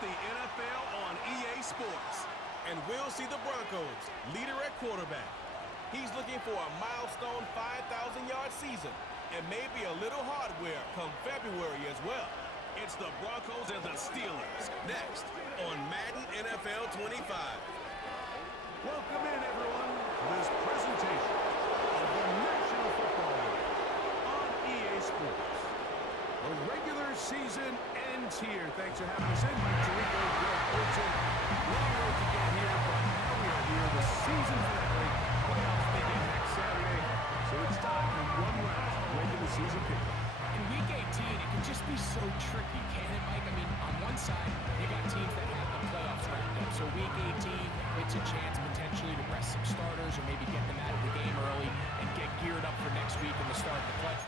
the NFL on EA Sports. And we'll see the Broncos, leader at quarterback. He's looking for a milestone 5,000-yard season and maybe a little hardware come February as well. It's the Broncos and the Steelers, next on Madden NFL 25. Welcome in, everyone, to this presentation of the National Football League on EA Sports. The regular season ends here. Thanks for having us in. Mike Tirico, Greg Olson. Long road to get here, but now we are here. The season finale. Playoffs begin next Saturday. So it's time for one last regular season kickoff. In Week 18, it can just be so tricky, can't it, Mike? I mean, on one side, you got teams that have the playoffs wrapped up. So Week 18, it's a chance potentially to rest some starters or maybe get them out of the game early and get geared up for next week and the start of the play.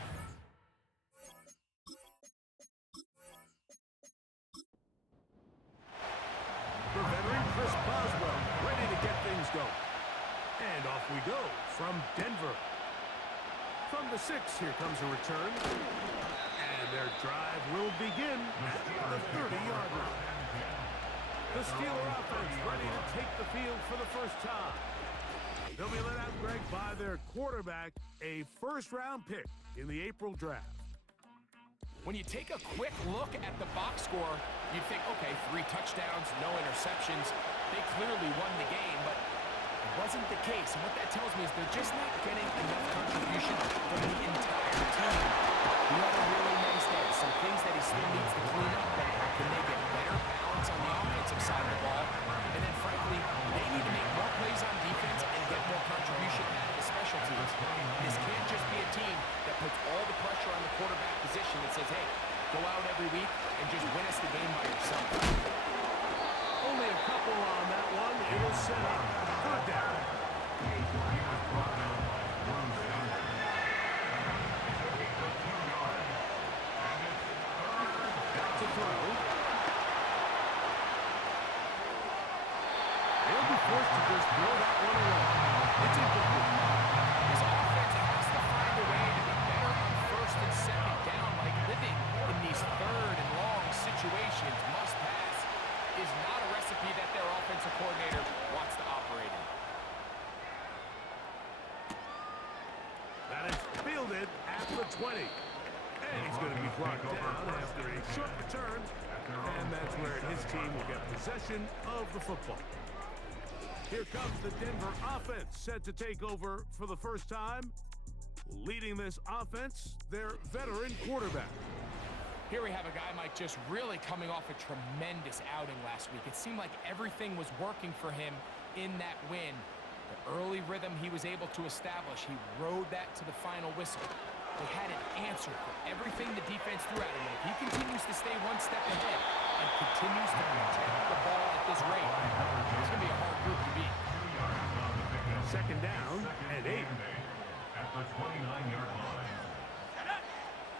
For veteran Chris Boswell, ready to get things going. And off we go from Denver. From the 6, here comes a return. And their drive will begin at the 30-yard line. The Steeler offense ready to take the field for the first time. They'll be led out, Greg, by their quarterback, a first-round pick in the April draft. When you take a quick look at the box score, you'd think, okay, 3 touchdowns, no interceptions. They clearly won the game, but it wasn't the case. And what that tells me is they're just not getting enough contribution from the entire team. He had a really nice day. Some things that he still needs to clean up, but can they get better balance on the offensive side of the ball? And then, frankly, they need to make more plays on defense and get more contribution out of the special teams. This can't just be a team that puts all the pressure on the quarterback position and says, hey, go out every week and just win us the game by yourself. Only a couple on that one. It'll set up third down. Back to throw. They'll be forced to just throw that one away. It's incomplete. This offense has to find a way to be better on first and second down, like living in these third and long situations. Must pass is not a recipe that their offensive coordinator wants to operate in. That is fielded at the 20. And he's going to be brought down after a short return. And that's where his team will get possession of the football. Here comes the Denver offense, set to take over for the first time. Leading this offense, their veteran quarterback. Here we have a guy, Mike, just really coming off a tremendous outing last week. It seemed like everything was working for him in that win. The early rhythm he was able to establish, he rode that to the final whistle. They had an answer for everything the defense threw at him. And if he continues to stay one step ahead and continues to protect the ball at this rate, it's going to be a hard group to beat. Second down and 8. At the 29-yard line.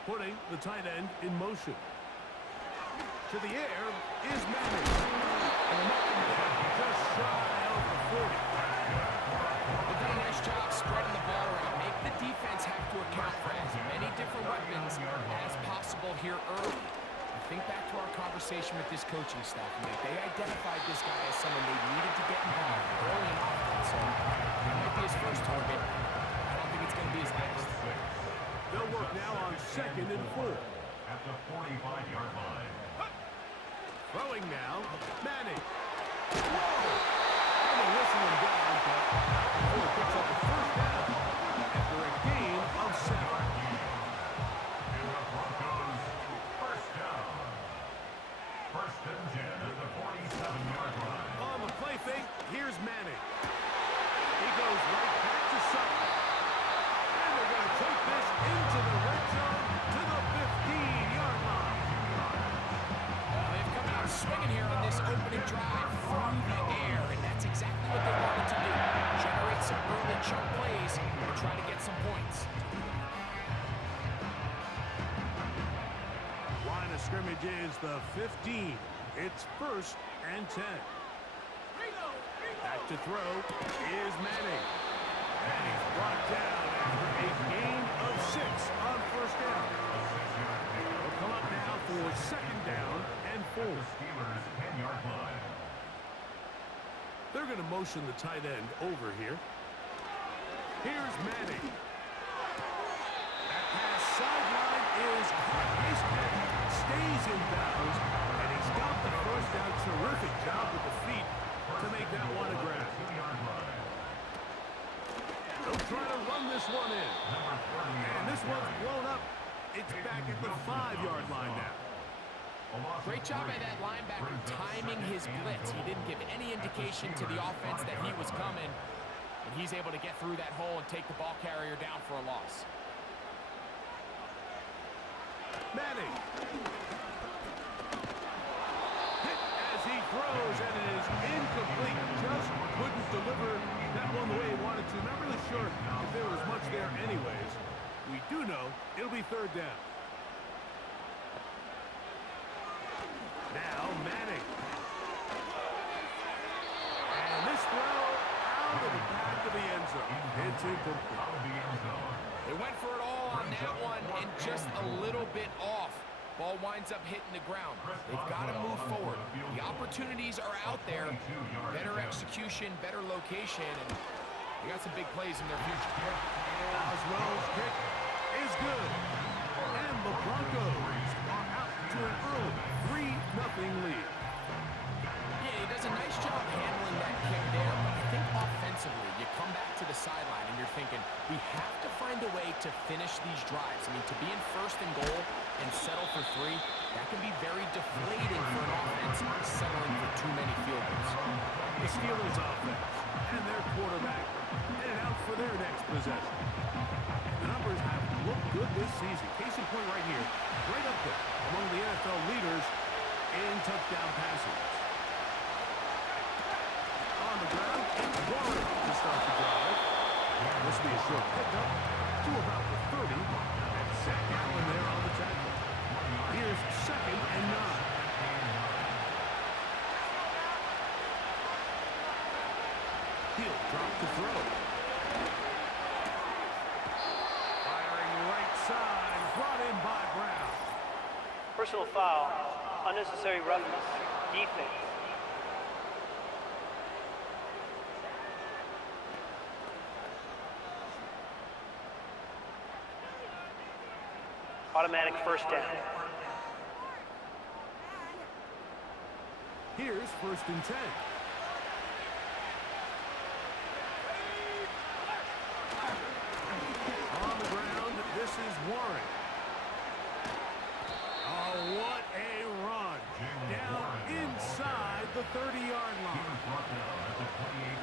Putting the tight end in motion. To the air is Madden. And knocking down just shy of the 40. They've done a nice job spreading the ball around. Make the defense have to account for as many different weapons as possible here early. Think back to our conversation with this coaching staff. They identified this guy as someone they needed to get involved early and often. So that might be his first target. I don't think it's going to be his last. They'll work now on second and 4. At the 45-yard line. Throwing now, Manning. Whoa! And they whistle him down, but he picks up the first down after a gain of 7. Broncos, first down. First and 10 at the 47-yard line. On the play fake, here's Manning. He goes right back to Sutton. And they're going to take this into the red zone to the 15-yard line. They've come out swinging here on this opening drive from the air, and that's exactly what they wanted to do. Generate some early chunk plays and try to get some points. Line of scrimmage is the 15. It's first and 10. Back to throw is Manning. And he's brought down after a gain of 6 on first down. They'll come up now for second down and 4. The Steelers' 10-yard line. They're going to motion the tight end over here. Here's Manning. That pass sideline is caught. Nice catch. Stays in bounds. And he's got the first down. Terrific job with the feet to make that one a grab. 2-yard line. They'll try to run this one in. And this one's blown up. It's back at the 5-yard line now. Great job by that linebacker timing his blitz. He didn't give any indication to the offense that he was coming, and he's able to get through that hole and take the ball carrier down for a loss. Manning. Hit as he throws, and it is incomplete. Just couldn't deliver that one the way he wanted to. Not really sure if there was much there anyways. We do know it'll be 3rd down. Now Manning. And this throw out of the back of the end zone. It's incomplete. They went for it all on that one and just a little bit off. Ball winds up hitting the ground. They've got to move forward. The opportunities are out there. Better execution, better location, and they got some big plays in their future. Oswell's kick is good. And the Broncos are out to an early 3-0 lead. Yeah, he does a nice job handling that kick there, but I think offensively, you come back to the sideline and you're thinking, we have to find a way to finish these drives. I mean, to be in 1st and goal and settle for 3, that can be very deflating for an offense settling for too many field goals. The Steelers offense and their quarterback headed out for their next possession. The numbers have looked good this season. Case in point right here, right up there among the NFL leaders in touchdown passes. On the ground, it's Warren to start the drive. This will be a short pickup to about the 30. And Zach Allen there on the tackle. Here's 2nd and 9. He'll drop to throw. Firing right side, brought in by Brown. Personal foul, unnecessary roughness, defense. Automatic 1st down. Here's 1st and 10. On the ground, this is Warren. Oh, what a run. Down inside the 30-yard line.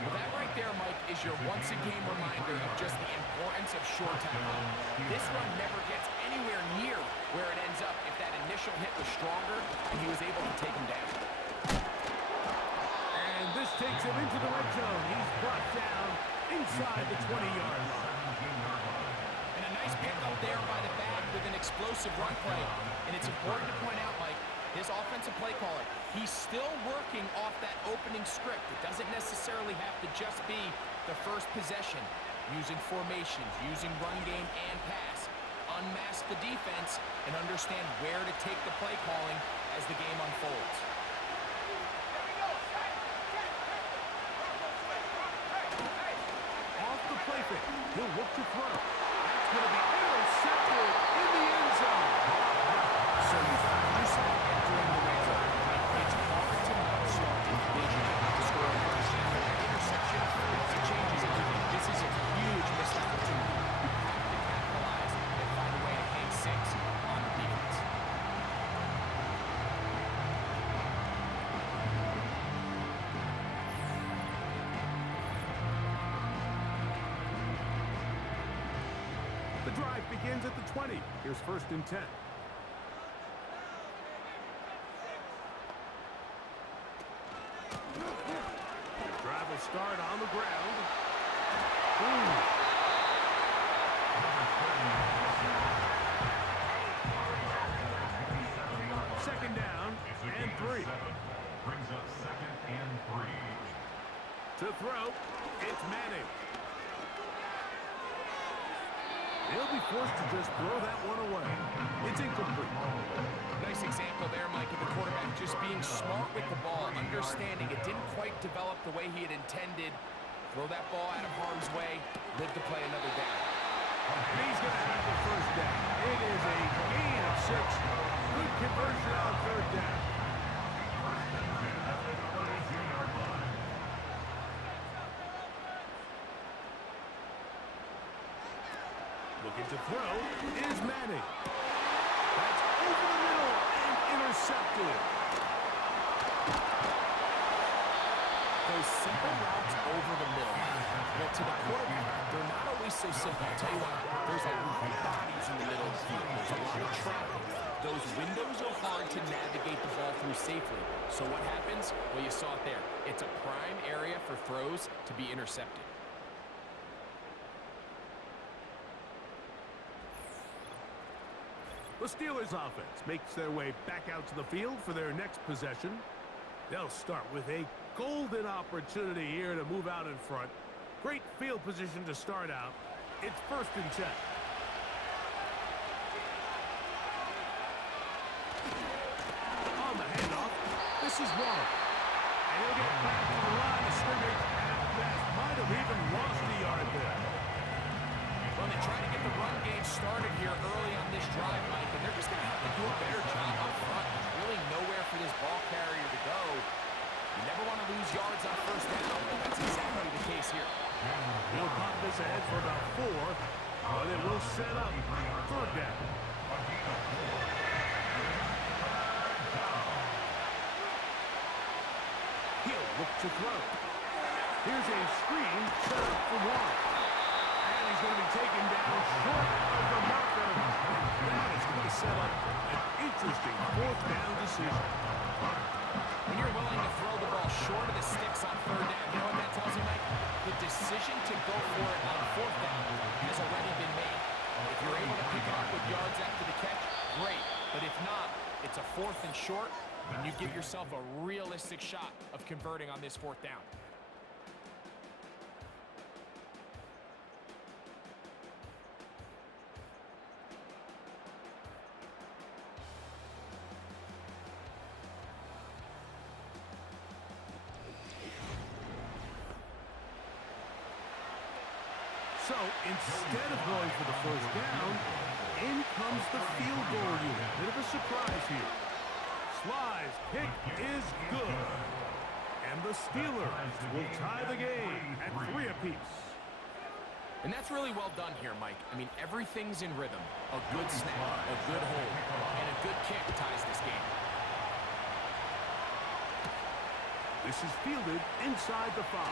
Well, that right there, Mike, is your once-a-game reminder of just the importance of short tackling. This run never gets anywhere near where it ends up if that initial hit was stronger and he was able to take him down. And this takes him into the red zone. He's brought down inside the 20-yard line. And a nice pickup there by the back with an explosive run play. And it's important to point out, Mike, this offensive play caller, he's still working off that opening script. It doesn't necessarily have to just be the first possession. Using formations, using run game and pass. Unmask the defense and understand where to take the play calling as the game unfolds. Off the play fake, he'll look to throw. That's going to be intercepted in the end zone. So you find yourself entering the red zone. It's hard to not start with vision to score a touchdown. That interception, it changes everything. This is a huge missed opportunity. You have to capitalize and find a way to hang 6 on the defense. The drive begins at the 20. Here's 1st and 10. The drive will start on the ground. Second down and 3. Brings up 2nd and 3. To throw, it's Manning. He'll be forced to just throw that one away. It's incomplete. Nice example there, Mike, of the quarterback just being being smart with the ball, understanding it didn't quite develop the way he had intended. Throw that ball out of harm's way, live to play another down. And he's going to have the first down. It is a gain of 6. Good conversion on third down. Looking to throw is Manning. That's over the middle and intercepted. Those simple routes over the middle. Well, to the quarterback, they're not always so simple. I'll tell you what, there's a lot of bodies in the middle of the field. There's a lot of traffic. Those windows are hard to navigate the ball through safely. So what happens? Well, you saw it there. It's a prime area for throws to be intercepted. The Steelers offense makes their way back out to the field for their next possession. They'll start with a golden opportunity here to move out in front. Great field position to start out. It's 1st and 10. On the handoff, this is Waller. And he'll get back to the line of scrimmage, and that might have even lost a yard there. Well, they try to get the run game started here early on this drive, Mike, and they're just going to have to do a better job up front. There's really nowhere for this ball carrier to go. You never want to lose yards on first down. Well, that's exactly the case here. He'll pop this ahead for about 4, but it will set up 3rd down. He'll look to throw. Here's a screen set up for Waller. And he's going to be taken down short of the marker. And that is going to set up an interesting 4th down decision. When you're willing to throw the ball short of the sticks on 3rd down, you know what that tells you, Mike? The decision to go for it on 4th down has already been made. If you're able to pick it up with yards after the catch, great. But if not, it's a 4th and short, and you give yourself a realistic shot of converting on this 4th down. So instead of going for the first down, in comes the field goal unit. Bit of a surprise here. Sly's kick is good. And the Steelers will tie the game at 3 apiece. And that's really well done here, Mike. I mean, everything's in rhythm. A good snap, a good hold, and a good kick ties this game. This is fielded inside the 5.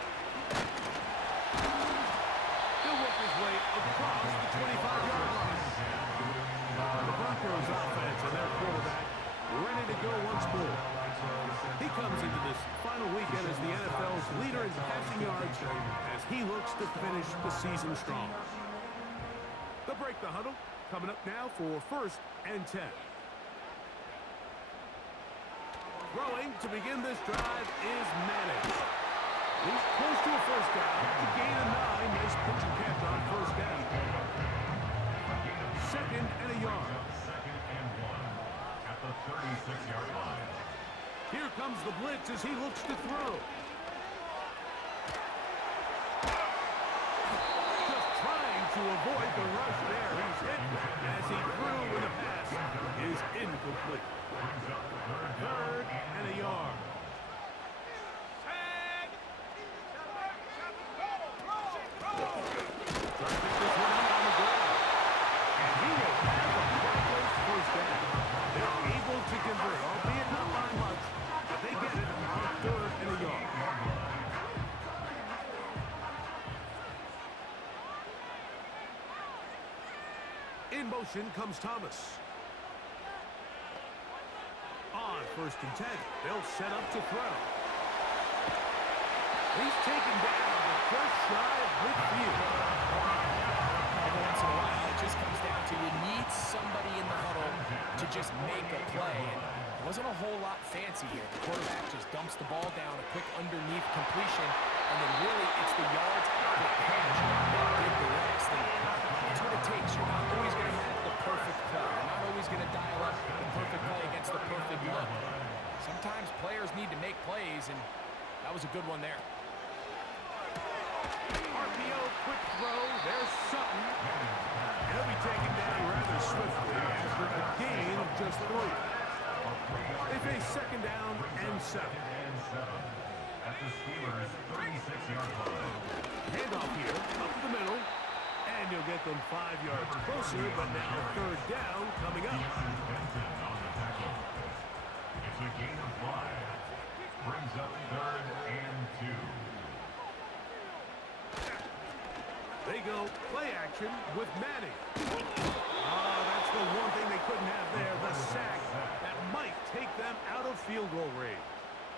He'll work his way across the 25-yard line. The Broncos offense and their quarterback ready to go once more. He comes into this final weekend as the NFL's leader in passing yards as he looks to finish the season strong. They'll break the huddle. Coming up now for 1st and 10. Throwing to begin this drive is Manning. He's close to a first down. To gain a 9. Nice pitch and catch on first down. 2nd and a yard. 2nd and 1 at the 36-yard line. Here comes the blitz as he looks to throw. Just trying to avoid the rush there. He's hit as he threw with a pass is incomplete. 3rd and a yard. In motion comes Thomas. On 1st and 10, they'll set up to throw. He's taken down, but just shy of midfield. Every once in a while, it just comes down to you need somebody in the huddle to just make a play. And it wasn't a whole lot fancy here. The quarterback just dumps the ball down, a quick underneath completion, and then really it's the yards after the catch that did the rest. And that's what it takes. You're not always going to have the perfect play. You're not always going to dial up the perfect play against the perfect look. Sometimes sometimes players need to make plays, and that was a good one there. RPO, quick throw. There's Sutton. He'll be taken down rather swiftly after a gain of just 3. They face second down and 7. At the Steelers' 36-yard line. Handoff here, up the middle. And you'll get them 5 yards closer, but now third down coming up. Benton on the tackle. It's a gain of 5. Brings up 3rd and 2. They go play action with Manning. That's the one thing they couldn't have there, the sack. That might take them out of field goal range.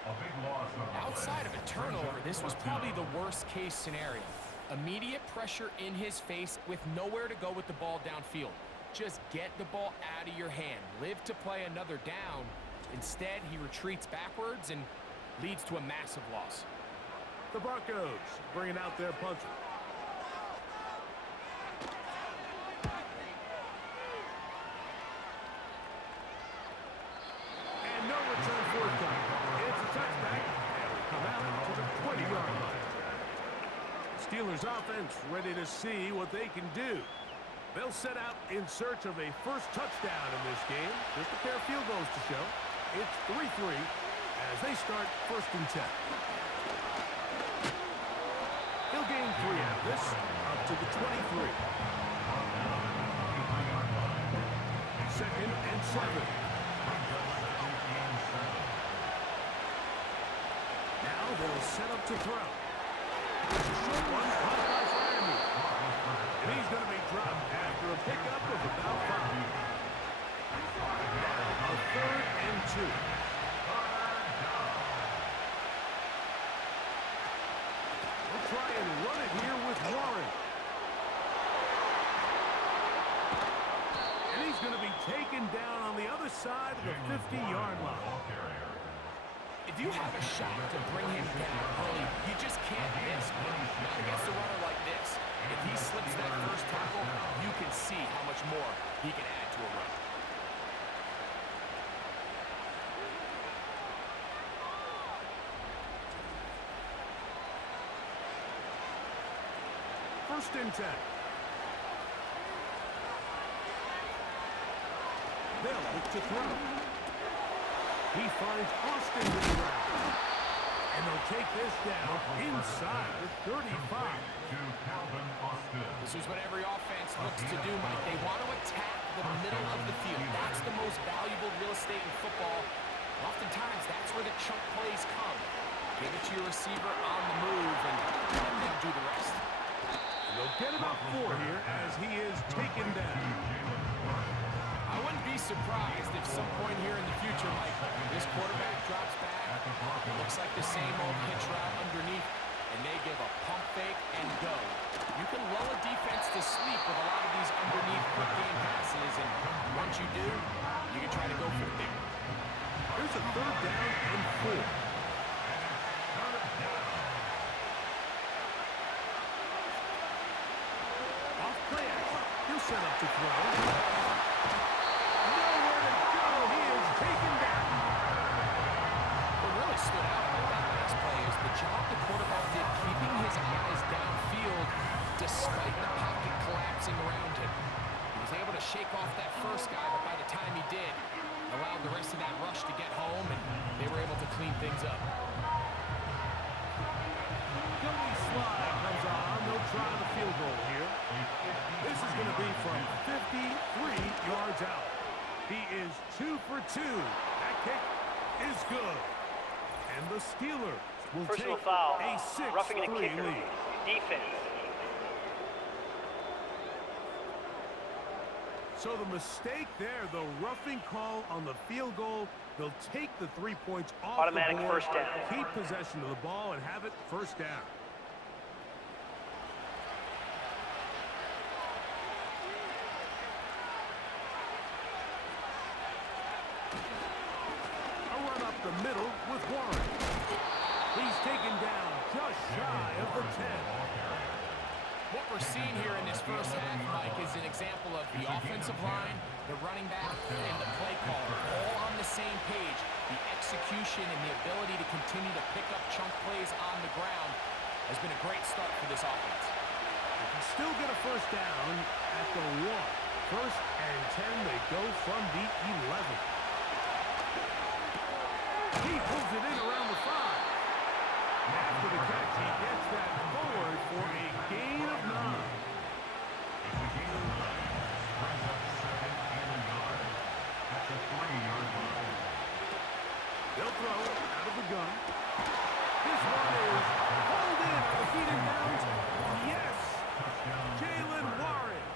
A big loss on the Outside of a turnover, this was probably the worst-case scenario. Immediate pressure in his face with nowhere to go with the ball downfield. Just get the ball out of your hand. Live to play another down. Instead, he retreats backwards and leads to a massive loss. The Broncos bringing out their punter. And no return forthcoming. It's a touchback, and we come out to the 20-yard line. Steelers offense ready to see what they can do. They'll set out in search of a first touchdown in this game. Just a pair of field goals to show. It's 3-3 as they start 1st and 10. He'll gain 3 out of this, up to the 23. 2nd and 7. Now they'll set up to throw. It's a short one, caught by Fryermuth. And he's going to be dropped after a pickup of about 5. Now a 3rd and 2. We'll try and run it here with Warren. And he's going to be taken down on the other side of the 50-yard line. If you have a shot to bring him down early, you just can't miss. Not against a runner like this. If he slips that first tackle, you can see how much more he can add to a run. First and 10. They'll look to throw. He finds Austin with the ground. And they'll take this down inside the 35. This is what every offense looks to do, Mike. They want to attack the middle of the field. That's the most valuable real estate in football. Oftentimes, that's where the chunk plays come. Give it to your receiver on the move and let them do the rest. And they'll get about 4 here as he is taken down. I wouldn't be surprised if some point here in the future, Mike, this quarterback drops back. It looks like the same old hitch route underneath, and they give a pump fake and go. You can lull a defense to sleep with a lot of these underneath quick game passes, and once you do, you can try to go for the big one. Here's a 3rd down and 4. Off play action. He'll set up to throw. Nowhere to go. He is taken down. What really stood out about that last play is the job the quarterback did keeping his eyes downfield despite the pocket collapsing around him. He was able to shake off that first guy, but by the time he did, allowed the rest of that rush to get home, and they were able to clean things up. Gummy slide comes on. They'll try the field goal here. This is going to be from 53 yards out. He is 2 for 2. That kick is good. And the Steelers will Personal take foul. a Roughing the 6-3 kicker. lead. Defense. So the mistake there, the roughing call on the field goal, they'll take the 3 points off Automatic the board, first down. keep possession of the ball, and have it first down. A run up the middle with Warren. He's taken down just shy of the 10. What we're seeing here in this first half, Mike, is an example of the offensive line, the running back, and the play caller all on the same page, The execution and the ability to continue to pick up chunk plays on the ground has been a great start for this offense. They can still get a first down at the 1. First and 10, they go from the 11. He pulls it in around the 5. After the catch, he gets that forward for a gain of 9. Brings up 2nd and a yard. At the 3-yard line. They'll throw out of the gun. This one is hauled in on the feet and downs. Yes! Jalen Warren.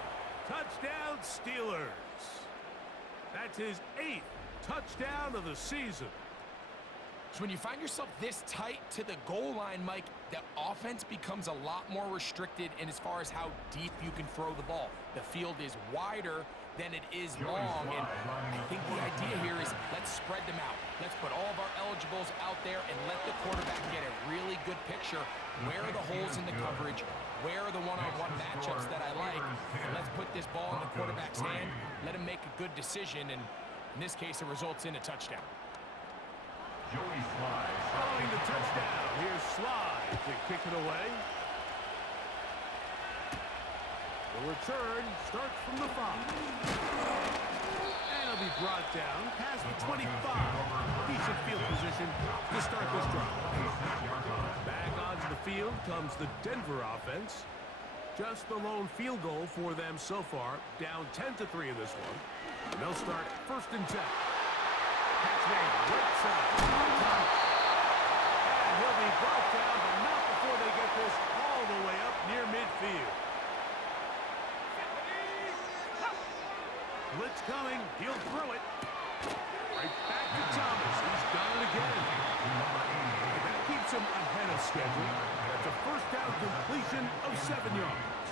Touchdown Steelers. That's his 8th touchdown of the season. So when you find yourself this tight to the goal line, Mike, the offense becomes a lot more restricted in as far as how deep you can throw the ball. The field is wider than it is long, and I think the idea here is let's spread them out. Let's put all of our eligibles out there and let the quarterback get a really good picture. Where are the holes in the coverage? Where are the one-on-one matchups that I like? And let's put this ball in the quarterback's hand, let him make a good decision, and in this case, it results in a touchdown. Joey Slides. Following the touchdown, here's Slide to kick it away. The return starts from the 5. And it'll be brought down past the 25. Decent field position to start this drive. Back onto the field comes the Denver offense. Just the lone field goal for them so far, down 10-3 in this one. And they'll start 1st and 10. Catch made, right side. And he'll be brought down, but not before they get this all the way up near midfield. Blitz coming, he'll throw it. Right back to Thomas, he's done it again. And that keeps him ahead of schedule. That's a first down completion of 7 yards.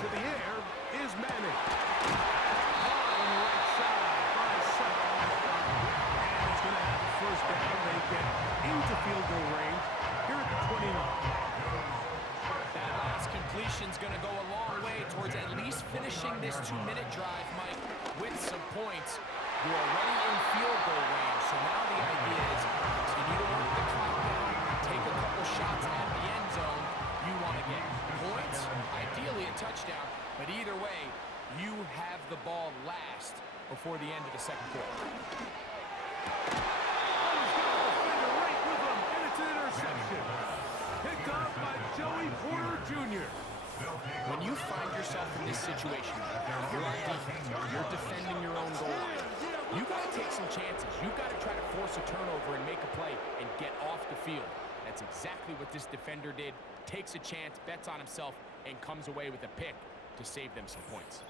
To the air is Manning. High on the right side by Sutton. And he's going to have a first down. They get into field goal range here at the 29. That last completion's going to go a long way towards at least finishing this 2-minute drive, Mike, with some points. You're already in field goal range, so now the idea is continue to work the clock down, take a couple shots at the end zone. You want to get points, ideally a touchdown, but either way, you have the ball last before the end of the second quarter. Oh, he's got the defender right with him, and it's an interception. Picked up by Joey Porter Jr. When you find yourself in this situation, you're on defense, you're defending your own goal line. You got to take some chances. You've got to try to force a turnover and make a play and get off the field. That's exactly what this defender did. Takes a chance, bets on himself, and comes away with a pick to save them some points.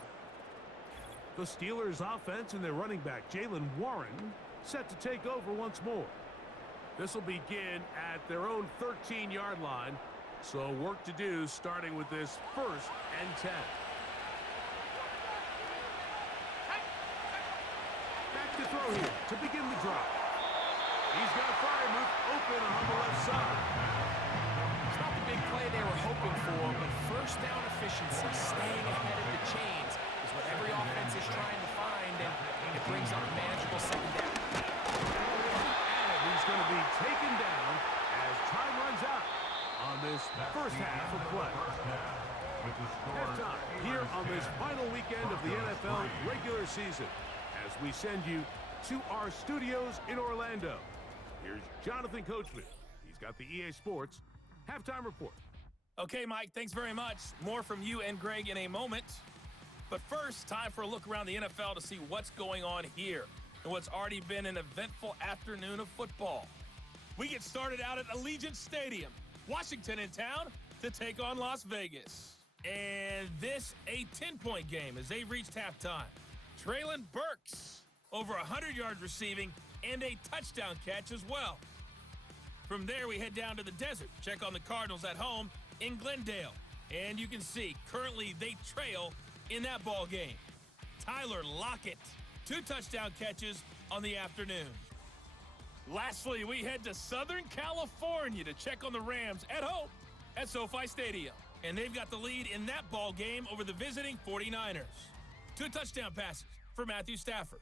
The Steelers offense and their running back, Jalen Warren, set to take over once more. This will begin at their own 13-yard line. So work to do starting with this 1st and 10. Back to throw here to begin the drive. He's got Freiermuth open on the left side. It's not the big play they were hoping for, but first down efficiency, staying ahead of the chains, is what every offense is trying to find, and it brings up a manageable second down. And he's going to be taken down as time runs out on this first half of play. Halftime here on this final weekend of the NFL regular season as we send you to our studios in Orlando. Here's Jonathan Coachman. He's got the EA Sports halftime report. Okay, Mike, thanks very much. More from you and Greg in a moment. But first, time for a look around the NFL to see what's going on here and what's already been an eventful afternoon of football. We get started out at Allegiant Stadium. Washington in town to take on Las Vegas. And this a 10-point game as they've reached halftime. Traylon Burks, over 100 yards receiving and a touchdown catch as well. From there, we head down to the desert. Check on the Cardinals at home in Glendale. And you can see, currently they trail in that ball game. Tyler Lockett, 2 touchdown catches on the afternoon. Lastly, we head to Southern California to check on the Rams at home at SoFi Stadium. And they've got the lead in that ball game over the visiting 49ers. 2 touchdown passes for Matthew Stafford.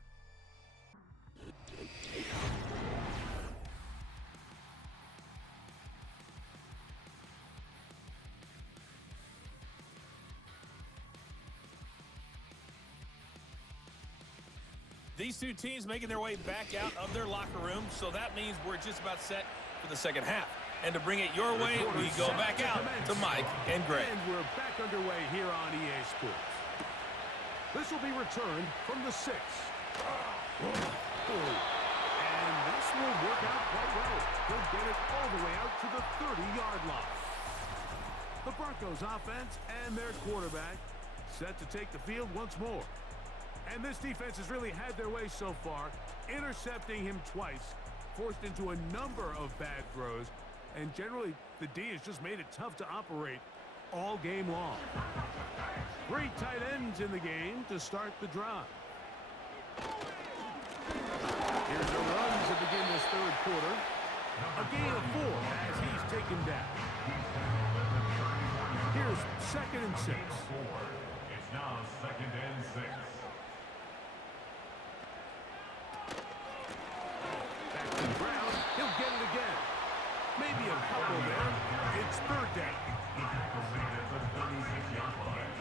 These two teams making their way back out of their locker room, so that means we're just about set for the second half. And to bring it your way, we go back out to Mike and Greg. And we're back underway here on EA Sports. This will be returned from the 6. And this will work out quite well. He'll get it all the way out to the 30-yard line. The Broncos offense and their quarterback set to take the field once more. And this defense has really had their way so far, intercepting him twice, forced into a number of bad throws, and generally the D has just made it tough to operate all game long. 3 tight ends in the game to start the drive. Here's a run to begin this third quarter. A gain of 4 as he's taken down. Here's 2nd and 6. It's now 2nd and 6. Back to the ground. He'll get it again. Maybe a couple there. It's 3rd down. Completed the 36-yard line.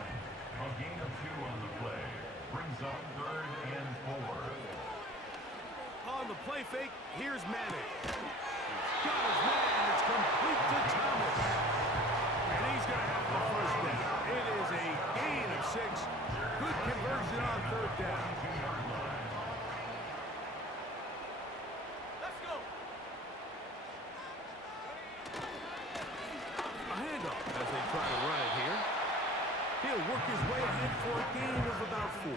A gain of 2 on the play. Brings up 3rd and 4. On the play fake, here's Manning. Got his man. It's complete to Thomas. And he's going to have the first down. It is a gain of 6. Good conversion on 3rd down. Let's go. A handoff as they try to run it here. He'll work his way ahead for a gain of about 4.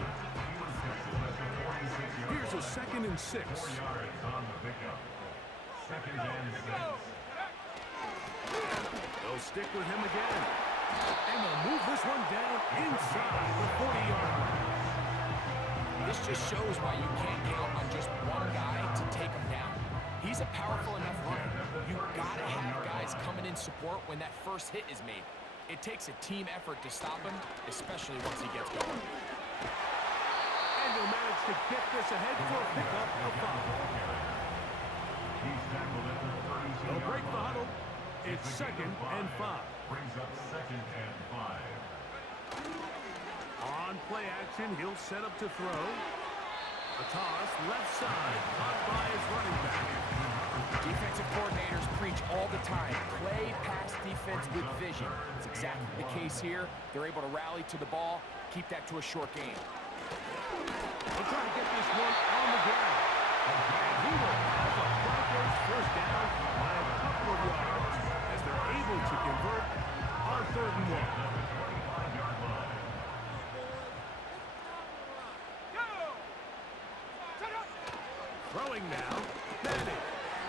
Here's a 2nd and 6. 4 yards on the pickup. 2nd and 6. They'll stick with him again. And they'll move this one down inside the 40-yard line. This just shows why you can't count on just one guy to take him down. He's a powerful enough runner. You gotta have guys coming in support when that first hit is made. It takes a team effort to stop him, especially once he gets going. And they'll manage to get this ahead for a pickup of 5. He's tackled at the 32-yard They'll break the line. huddle. It's 2nd and 5. Brings up 2nd and 5. On play action, he'll set up to throw. A toss, left side, caught by his running back. Defensive coordinators preach all the time, play pass defense with vision. It's exactly the case here. They're able to rally to the ball, keep that to a short game. They'll try to get this one on the ground. And he will have the Broncos first down by a couple of yards as they're able to convert on 3rd and 1. Throwing now, Manning.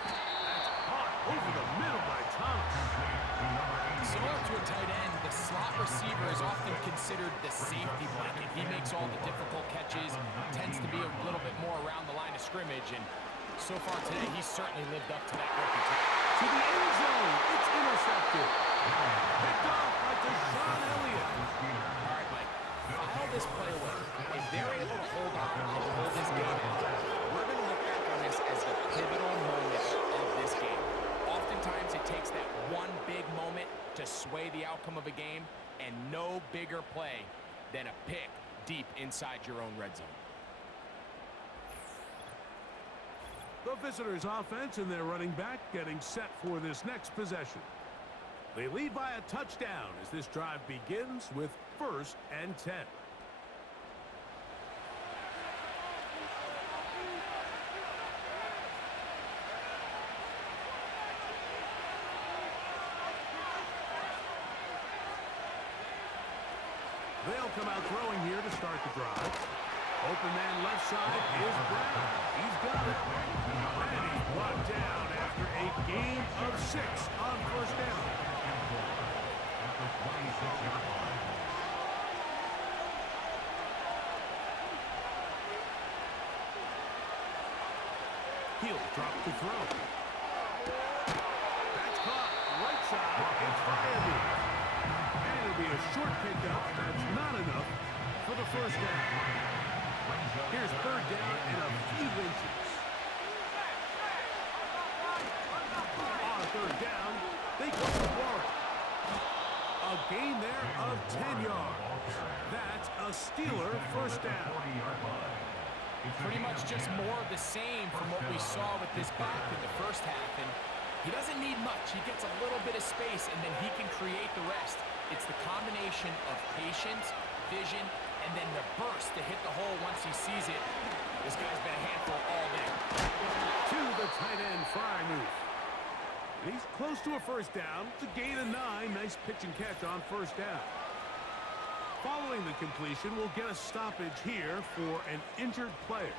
That's caught over the middle by Thomas. Similar to a tight end, the slot receiver is often considered the safety blanket. He makes all the difficult catches, tends to be a little bit more around the line of scrimmage, and so far today, he's certainly lived up to that reputation. To the end zone, it's intercepted. Picked off by Deshaun Elliott. All right, Mike, file this play away. If they're able to hold on and hold this game out, we're going to look back on this as the pivotal moment of this game. Oftentimes, it takes that one big moment to sway the outcome of a game, and no bigger play than a pick deep inside your own red zone. The visitors' offense and their running back getting set for this next possession. They lead by a touchdown as this drive begins with 1st and 10. They'll come out throwing here to start the drive. Open man left side is Brown. He's got it. And he's brought down after a gain of 6 on 1st down. At the 26-yard line. He'll drop to throw. That's caught. Right side. It's Fairby. And it'll be a short pickup. That's not enough for the first down. Here's 3rd down and a few inches. they go for Warren. A gain there of 10 yards. That's a Steeler first down. Pretty much just more of the same from what we saw with this back in the first half. And he doesn't need much. He gets a little bit of space, and then he can create the rest. It's the combination of patience, vision, and then the burst to hit the hole once he sees it. This guy's been a handful all day. To the tight end fire move. He's close to a first down. It's a gain of 9. Nice pitch and catch on first down. Following the completion, we'll get a stoppage here for an injured player.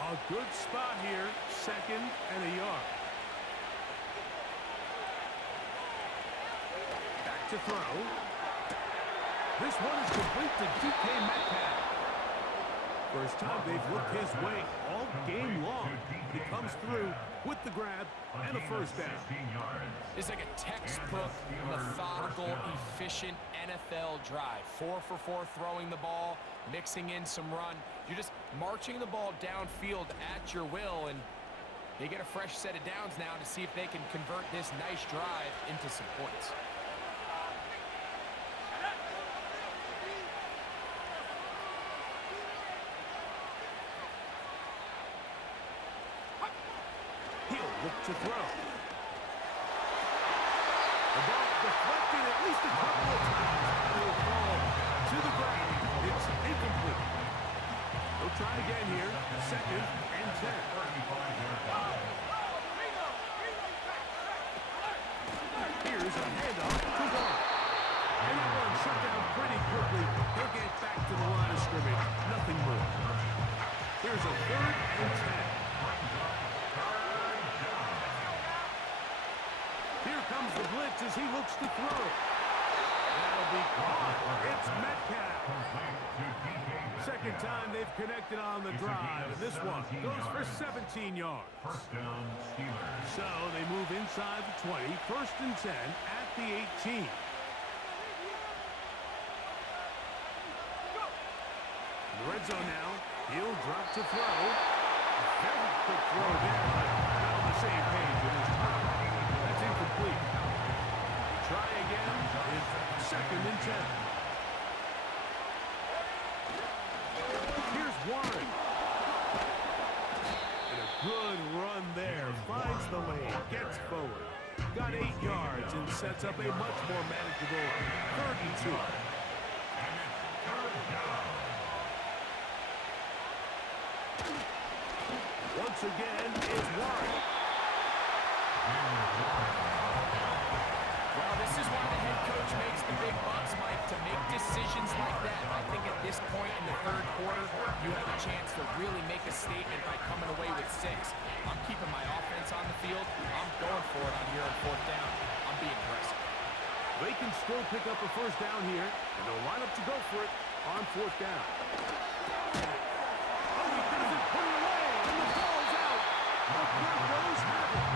A good spot here, 2nd and a yard. Back to throw. This one is complete to DK Metcalf. First time they've looked his way all game long. He comes through with the grab and a first down. It's like a textbook, methodical, efficient NFL drive. 4 for 4 throwing the ball, mixing in some run. You're just marching the ball downfield at your will, and they get a fresh set of downs now to see if they can convert this nice drive into some points. Look to throw. The ball deflected at least a couple of times. It will fall to the ground. It's incomplete. We'll try again here. 2nd and 10. Here's a handoff to Warren. And that one shut down pretty quickly. He'll get back to the line of scrimmage. Nothing more. Here's a 3rd and 10. Comes the blitz as he looks to throw. That'll be caught. It's Metcalf. 2nd time they've connected on the drive, and this one goes for 17 yards. So they move inside the 20, 1st and 10 at the 18. In the red zone now, he'll drop to throw. A very quick throw there, but not on the same page with his time. That's incomplete. Try again. It's 2nd and 10. Here's Warren. And a good run there. Finds the lane. Gets forward. Got 8 yards and sets up a much more manageable 3rd and 2. Once again is Warren. Well, this is why the head coach makes the big bucks, Mike, to make decisions like that. I think at this point in the 3rd quarter, you have a chance to really make a statement by coming away with 6. I'm keeping my offense on the field. I'm going for it on here on 4th down. I'm being aggressive. They can still pick up a first down here, and they'll line up to go for it on 4th down. Oh, he doesn't put it away, and the ball's out. The Broncos have it.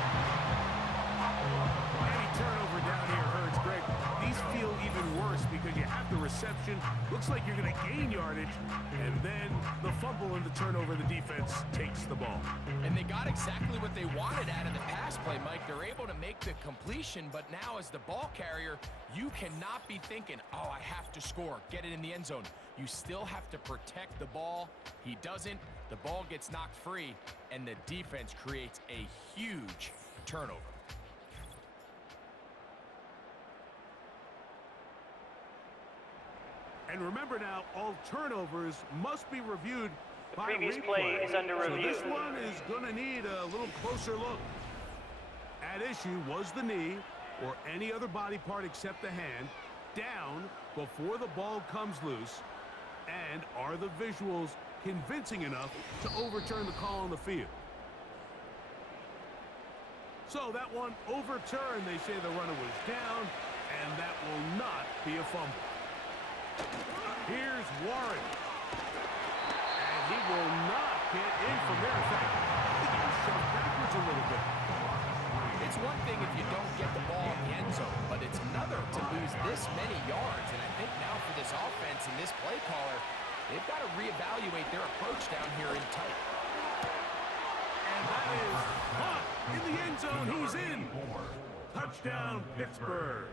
Any turnover down here hurts, Greg. These feel even worse because you have the reception. Looks like you're going to gain yardage, and then the fumble and the turnover, the defense takes the ball. And they got exactly what they wanted out of the pass play, Mike. They're able to make the completion, but now as the ball carrier, you cannot be thinking, oh, I have to score, get it in the end zone. You still have to protect the ball. He doesn't. The ball gets knocked free, and the defense creates a huge turnover. And remember now, all turnovers must be reviewed by previous replay. play is under review. So this one is going to need a little closer look. At issue was the knee or any other body part except the hand down before the ball comes loose. And are the visuals convincing enough to overturn the call on the field? So that one overturned. They say the runner was down, and that will not be a fumble. Here's Warren. And he will not get in from there. In fact, I think he was shoved backwards a little bit. It's one thing if you don't get the ball in the end zone, but it's another to lose this many yards. And I think now for this offense and this play caller, they've got to reevaluate their approach down here in tight. And that is caught in the end zone. He's in. Touchdown, Pittsburgh.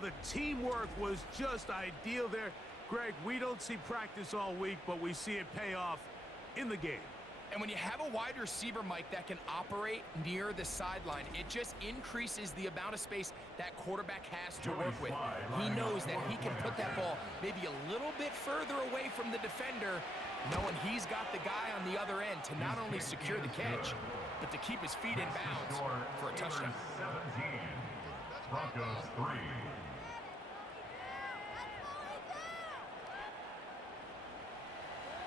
The teamwork was just ideal there. Greg, we don't see practice all week, but we see it pay off in the game. And when you have a wide receiver, Mike, that can operate near the sideline, it just increases the amount of space that quarterback has to work with. He knows that he can put that ball maybe a little bit further away from the defender, knowing he's got the guy on the other end to not only secure the catch, but to keep his feet in bounds for a touchdown. 17. Broncos 3.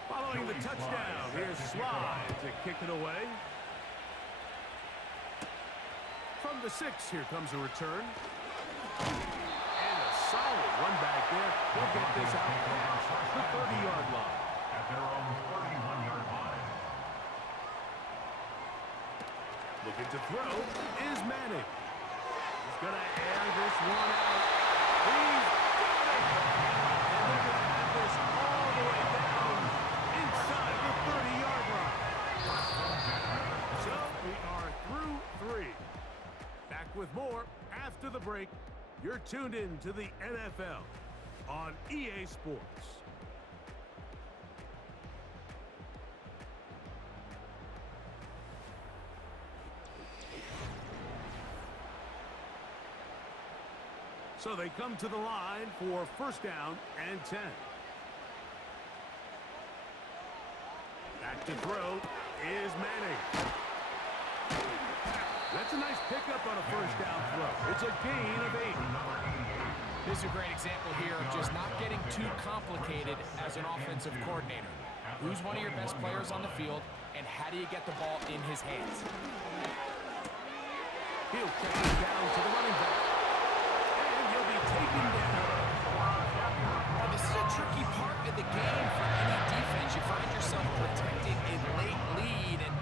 Following the touchdown, here's Slide to kick it away. From the 6, here comes a return. And a solid run back there. He'll get this out past the 30-yard line. At their own 31-yard line. Looking to throw is Manning. He's going to air this one out. He's got it! And they're going to have this all the way down inside the 30-yard line. So we are through 3. Back with more after the break. You're tuned in to the NFL on EA Sports. So they come to the line for first down and 10. Back to throw is Manning. That's a nice pickup on a first down throw. It's a gain of 8. This is a great example here of just not getting too complicated as an offensive coordinator. Who's one of your best players on the field, and how do you get the ball in his hands? He'll take it down to the running back. And he'll be taken down. Well, this is a tricky part of the game for any defense. You find yourself protecting a late lead, and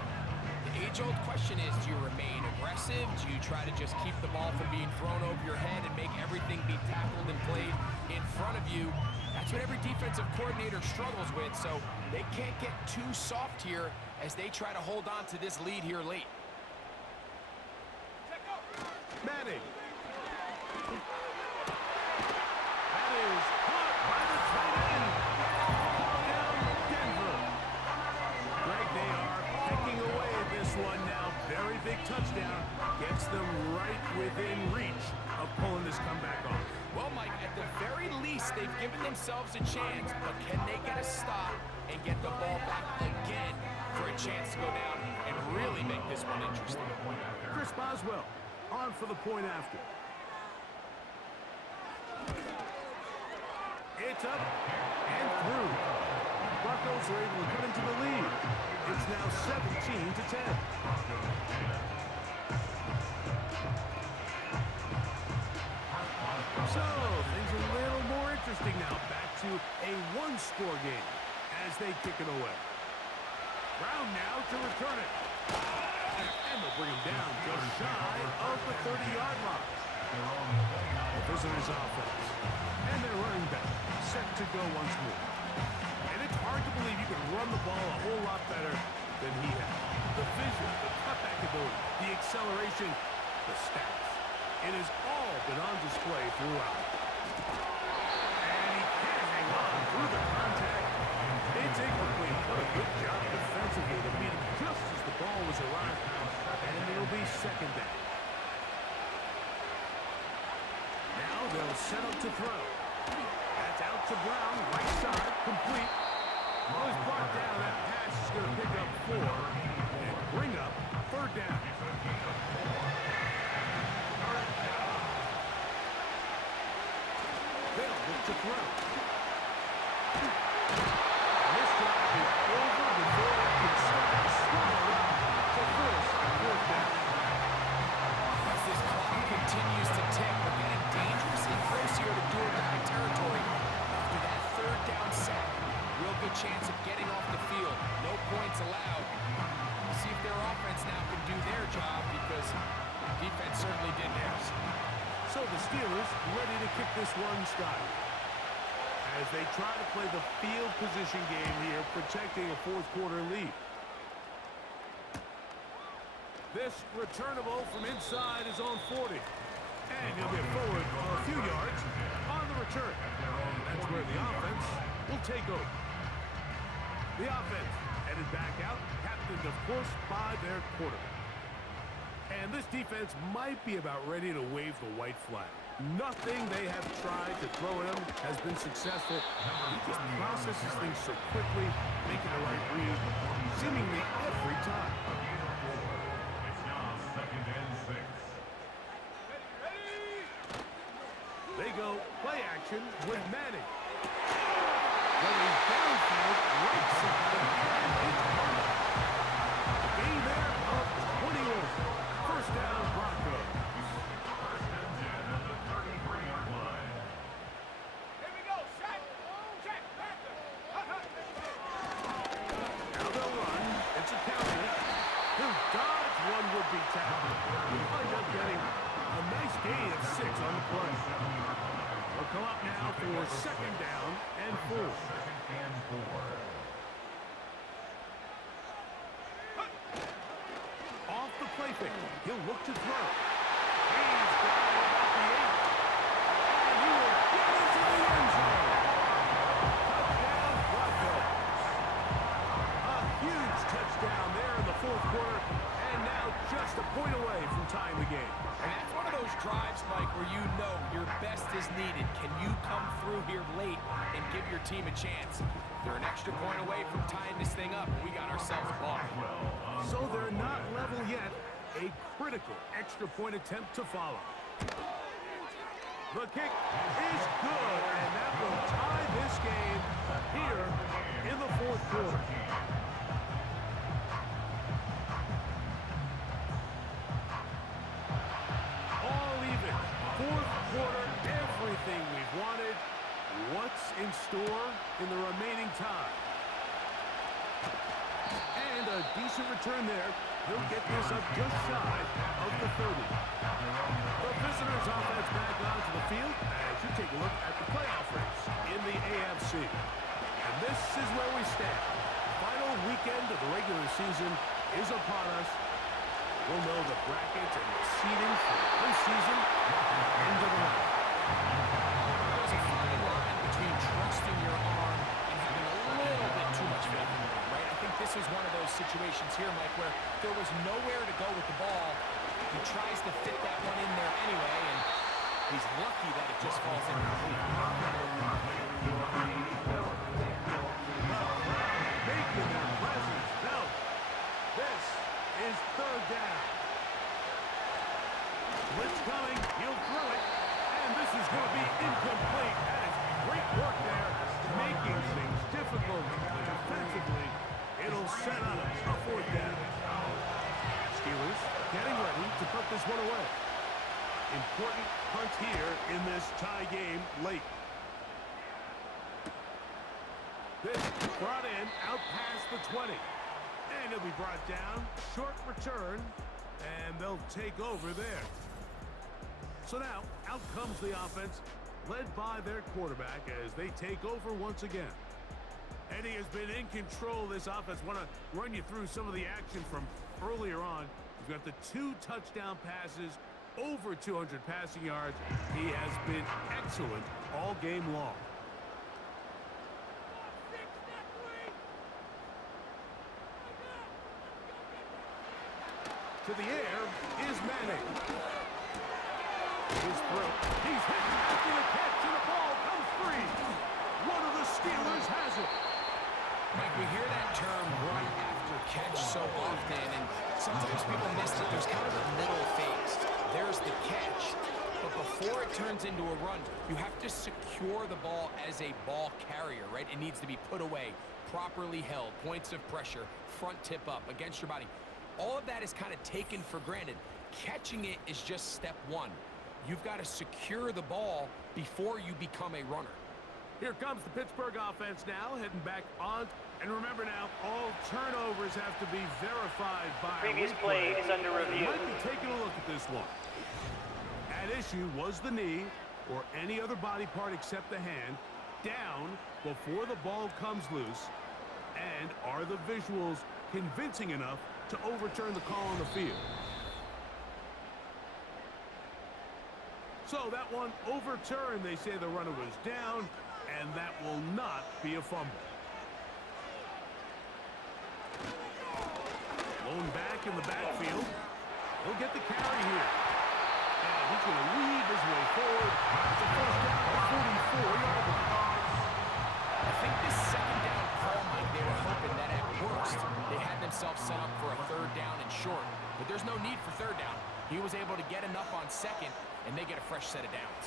the age-old question is, do you remain aggressive? Do you try to just keep the ball from being thrown over your head and make everything be tackled and played in front of you? That's what every defensive coordinator struggles with, so they can't get too soft here as they try to hold on to this lead here late. Manning. That is caught by the tight end. Touchdown, Denver. Greg, they are pecking away at this one now. Very big touchdown. Gets them right within reach of pulling this comeback off. Well, Mike, at the very least, they've given themselves a chance, but can they get a stop and get the ball back again for a chance to go down and really make this one interesting? Chris Boswell on for the point after. It's up and through. Broncos are able to cut into the lead. It's now 17-10. So, things are a little more interesting now. Back to a one-score game as they kick it away. Brown now to return it. And they'll bring him down just shy of the 30-yard line. The visitors' offense. And their running back set to go once more. And it's hard to believe you can run the ball a whole lot better than he has. The vision, the cutback ability, the acceleration, the stats. It has all been on display throughout. And he can't hang on through the contact. It's incomplete, but a good job defensively to beat him just as the ball was arrived. And it'll be second down. Now they'll set up to throw. That's out to Brown, right side, complete. Well, he's brought down. That pass is going to pick up 4 and bring up third down. They'll look to throw. And this drive is over before it can start. Swallowed up to force fourth down. As this clock continues to tick, we're getting dangerously close here to do-or-die territory. After that third down sack, real good chance of getting off the field. No points allowed. We'll see if their offense now can do their job, because defense certainly did theirs. So the Steelers ready to kick this one stride as they try to play the field position game here, protecting a fourth quarter lead. This returnable from inside his own 40. And he'll get forward a few yards on the return. And that's where the offense will take over. The offense headed back out, captained, of course, by their quarterback. And this defense might be about ready to wave the white flag. Nothing they have tried to throw at him has been successful. He just processes things so quickly, making the right read, seemingly every time. It's now 2nd and 6. They go play action with Manning. Running downfield, right side, and it's Harmon. A gain there of 21. First down, Broncos. First and 10 on the 33-yard line. Now they'll run. It's a counter. He'll dodge one would-be tackle. He'll wind up getting a nice gain of 6 on the play. They'll come up now for 2nd down and 4. 2nd and 4. Off the play fake. He'll look to throw. He's got it about the 8. And he will get into the end zone. Touchdown, Broncos. A huge touchdown there in the 4th quarter. And now just a point away from tying the game. And that's one of those drives, Mike, where you know your best is needed. Can you come through here late and give your team a chance? They're an extra point away from tying this thing up. We got ourselves a ball. So they're not level yet. A critical extra point attempt to follow. The kick is good, and that will tie this game here in the 4th quarter. All even. 4th quarter, everything we've wanted. What's in store in the remaining time? And a decent return there. He'll get this up just shy of the 30. The visitors' offense back onto the field as you take a look at the playoff race in the AFC. And this is where we stand. Final weekend of the regular season is upon us. We'll know the brackets and the seeding for the postseason at the end of the night. There's a fine line between trusting your arm and having a little bit too much faith in your arm, right? I think this is one of those situations here, Mike, where there was nowhere to go with the ball. He tries to fit that one in there anyway, and he's lucky that it just falls incomplete. Making their presence felt. This is 3rd down. Blitz coming. He'll throw it. And this is going to be incomplete. That is great work there, making things difficult defensively. It'll set up a 4th down. Steelers getting ready to put this one away. Important punt here in this tie game late. This brought in out past the 20. And it'll be brought down. Short return. And they'll take over there. So now, out comes the offense, led by their quarterback as they take over once again. And he has been in control of this offense. Want to run you through some of the action from earlier on. He's got the 2 touchdown passes, over 200 passing yards. He has been excellent all game long. To the air is Manning. His throw. He's hit after the catch, and the ball comes free. One of the Steelers has it. Mike, we hear that term run after catch so often, and sometimes people miss that there's kind of a middle phase. There's the catch, but before it turns into a run, you have to secure the ball as a ball carrier, right? It needs to be put away, properly held, points of pressure, front tip up against your body. All of that is kind of taken for granted. Catching it is just step one. You've got to secure the ball before you become a runner. Here comes the Pittsburgh offense now, heading back on. And remember now, all turnovers have to be verified by Previous replay. play is under review. You might be taking a look at this one. At issue was the knee, or any other body part except the hand, down before the ball comes loose. And are the visuals convincing enough to overturn the call on the field. So that one overturned. They say the runner was down, and that will not be a fumble. Blown back in the backfield. He'll get the carry here. And he's going to weave his way forward. It's a first down at the 44-yard line. I think this second down call, Mike, they were hoping that at worst they had themselves set up for a third down and short. But there's no need for third down. He was able to get enough on second, and they get a fresh set of downs.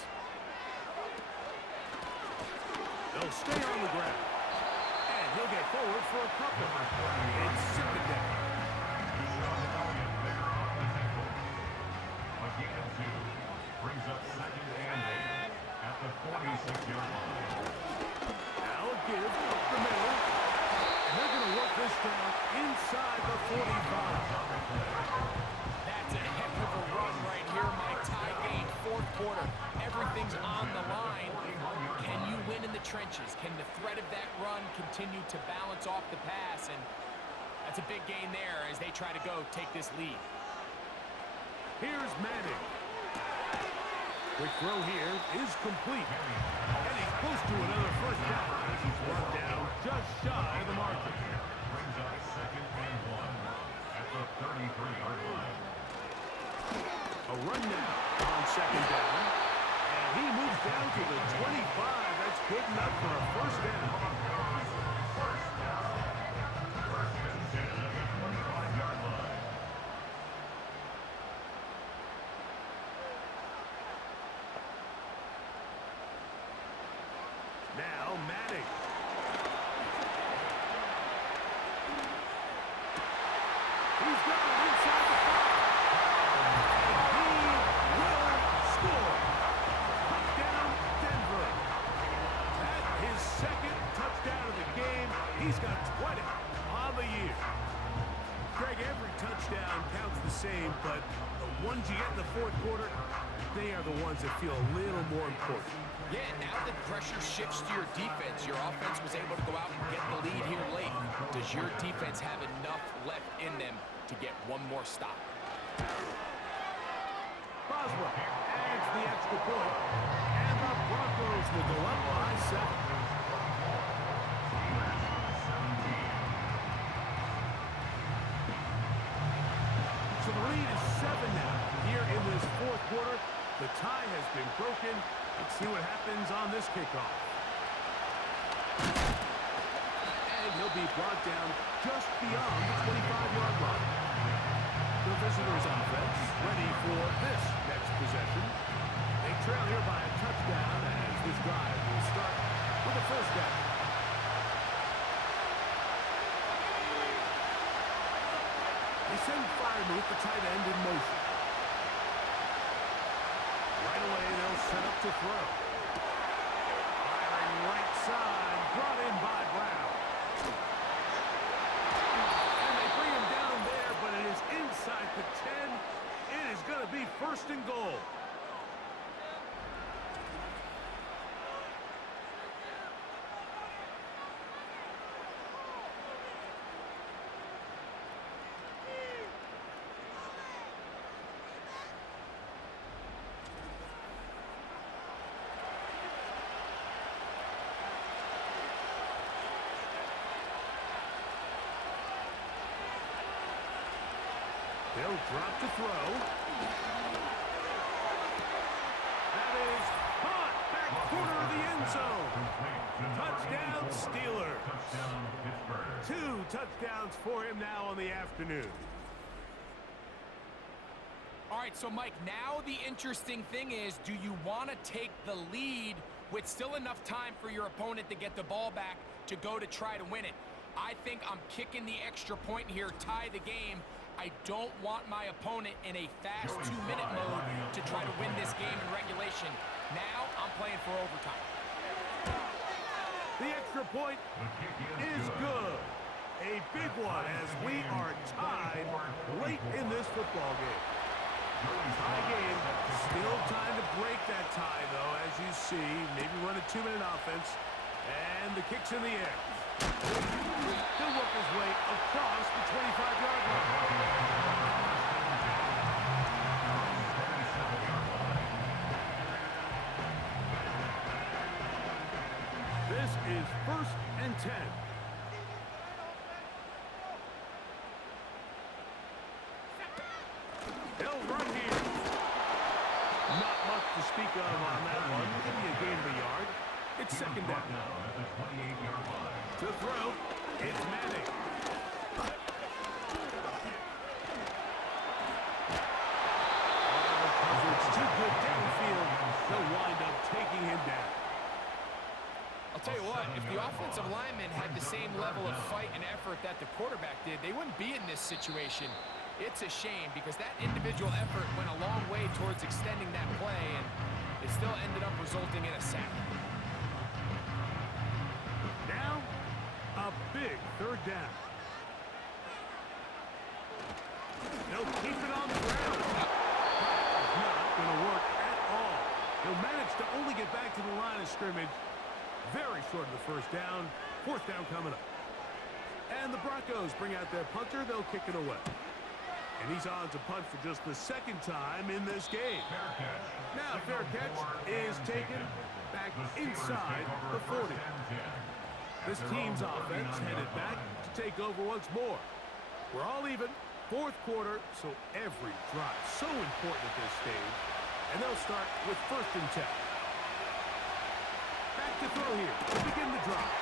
They'll stay on the ground. And he'll get forward for a couple. It's second down. A gain of 2 brings up second and 8 at the 46-yard line. Now a give up the middle. And they're going to work this down inside the 45. That's a heck of a run right here, Mike. Tie game, fourth quarter. Everything's on the line. Can you win in the trenches? Can the threat of that run continue to balance off the pass? And that's a big gain there as they try to go take this lead. Here's Madden. Quick throw here is complete. And he's close to another first down as he's brought down just shy of the marker. Brings up second and 1 at the 33-yard line. A run now on second down. And he moves down to the 25. That's good enough for a first down. First and 10 at the 25-yard line. Now Madden. He's got it inside the 5. And he will score. Touchdown, Denver. That's his second touchdown of the game. He's got 20 on the year. Greg, every touchdown counts the same, but the ones you get in the fourth quarter, they are the ones that feel a little more important. Yeah, now that pressure shifts to your defense, your offense was able to go out and get the lead here late. Does your defense have enough left in them to get one more stop? Boswell adds the extra point, and the Broncos will go up by 7. So the lead is 7 now here in this fourth quarter. The tie has been broken. Let's see what happens on this kickoff. And he'll be brought down just beyond the 25-yard line. The visitors' offense ready for this next possession. They trail here by a touchdown as this drive will start with a first down. They send Firemouth, the tight end, in motion. Right away, they'll set up to throw. Firing right side, brought in by Brown. And they bring him down there, but it is inside the 10. It is going to be first and goal. They'll drop to throw. That is caught back corner of the end zone. Touchdown Steelers. Touchdown Pittsburgh. 2 touchdowns for him now on the afternoon. All right, so Mike, now the interesting thing is, do you want to take the lead with still enough time for your opponent to get the ball back to go to try to win it? I think I'm kicking the extra point here, tie the game. I don't want my opponent in a fast 2-minute mode to try to win this game in regulation. Now I'm playing for overtime. The extra point is good. A big one as we are tied late in this football game. Tie game. Still time to break that tie, though, as you see. Maybe run a 2-minute offense. And the kick's in the air. He'll work his way across the 25-yard line. This is 1st and 10. They'll run here. Not much to speak of on that one. Maybe a gain of a yard. It's 2nd down. To throw, it's Manning. It's too good downfield. They'll wind up taking him down. I'll tell you what, if the offensive lineman had the same level of fight and effort that the quarterback did, they wouldn't be in this situation. It's a shame because that individual effort went a long way towards extending that play, and it still ended up resulting in a sack. Now, a big 3rd down. They'll keep it on the ground. That's not going to work at all. He'll manage to only get back to the line of scrimmage. Very short of the 1st down. 4th down coming up. And the Broncos bring out their punter. They'll kick it away. And he's on to punt for just the 2nd time in this game. Now, fair catch is taken back inside the 40. This team's offense headed back to take over once more. We're all even. 4th quarter, so every drive so important at this stage. And they'll start with 1st and 10. Back to throw here to begin the drive.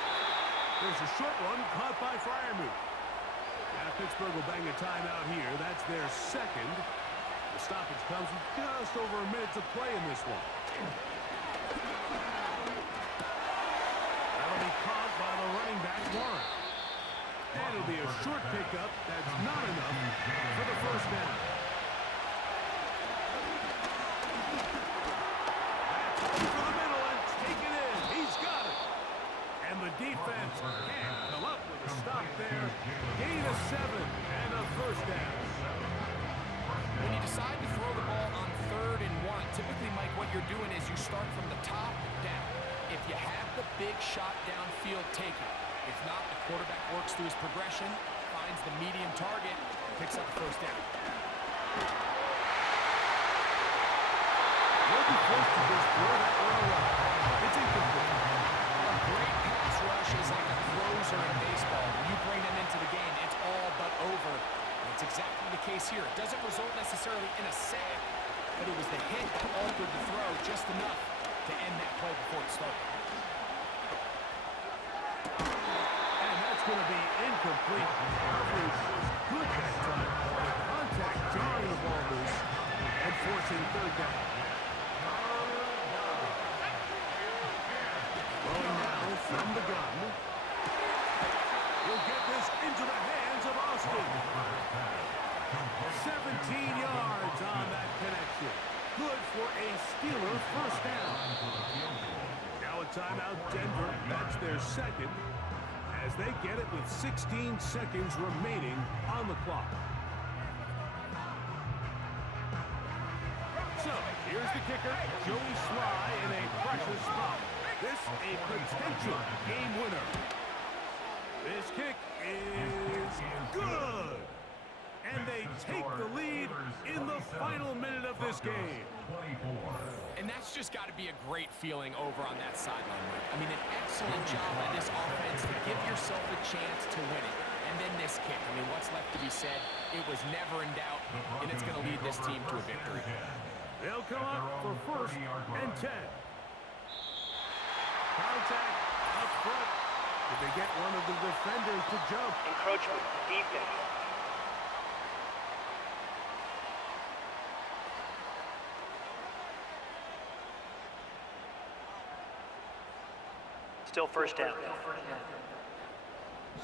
There's a short one caught by Freiermuth. Now Pittsburgh will bang a timeout here. That's their 2nd. The stoppage comes with just over a minute to play in this one. That'll be caught by the running back, Warren. And it'll be a short pickup. That's not enough for the 1st down. That's over the middle and take it in. He's got it. And the defense can't come up with a stop there. Gain of 7 and a 1st down. When you decide to throw the ball on 3rd and 1, typically, Mike, what you're doing is you start from the top down. If you have the big shot downfield, take it. If not, the quarterback works through his progression, finds the medium target, picks up the 1st down. They'll be forced to just throw that one away. It's incomplete. A great pass rush is like a closer in baseball. When you bring them into the game, it's all but over. And it's exactly the case here. It doesn't result necessarily in a sack, but it was the hit that altered the throw just enough to end that play before it started. Going to be incomplete. Coverage was good that time. The contact jarring the ball loose and forcing 3rd down. Throwing now from the gun. He'll get this into the hands of Austin. 17 yards on that connection. Good for a Steeler 1st down. Now a timeout, Denver. That's their 2nd. As they get it with 16 seconds remaining on the clock. So, here's the kicker, Joey Sly in a precious spot. This a potential game winner. This kick is good. And they take the lead in the final minute of this game. And that's just got to be a great feeling over on that sideline, Mike. I mean, an excellent job by this offense to give yourself a chance to win it. And then this kick. I mean, what's left to be said? It was never in doubt, and it's going to lead this team to a victory. They'll come up for 1st and 10. Contact up front. Did they get one of the defenders to jump? Encroachment, defense. Still 1st down.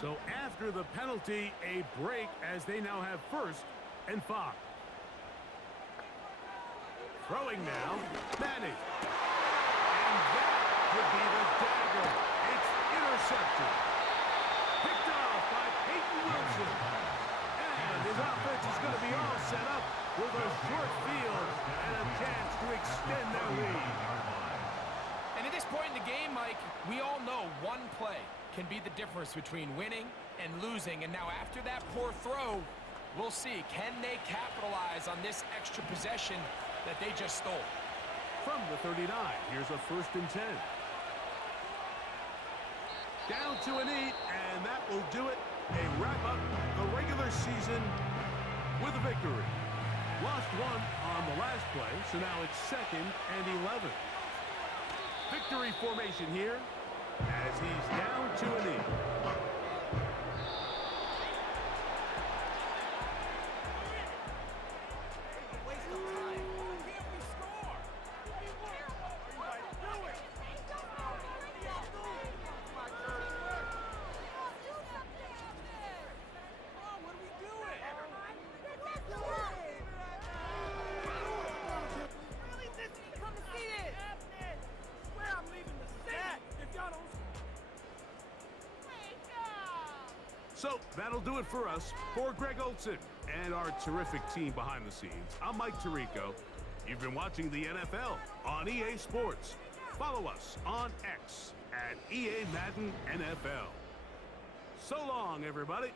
So after the penalty, a break as they now have 1st and 5. Throwing now, Manning. And that would be the dagger. It's intercepted. Picked off by Peyton Wilson. And his offense is going to be all set up with a short field and a chance to extend their lead. And at this point in the game, Mike, we all know one play can be the difference between winning and losing. And now after that poor throw, we'll see, can they capitalize on this extra possession that they just stole? From the 39, here's a 1st and 10. Down to an 8, and that will do it. They wrap up the regular season with a victory. Lost one on the last play, so now it's 2nd and 11. Victory formation here as he's down to a knee. So that'll do it for us. For Greg Olson and our terrific team behind the scenes, I'm Mike Tirico. You've been watching the NFL on EA Sports. Follow us on X at EA Madden NFL. So long, everybody.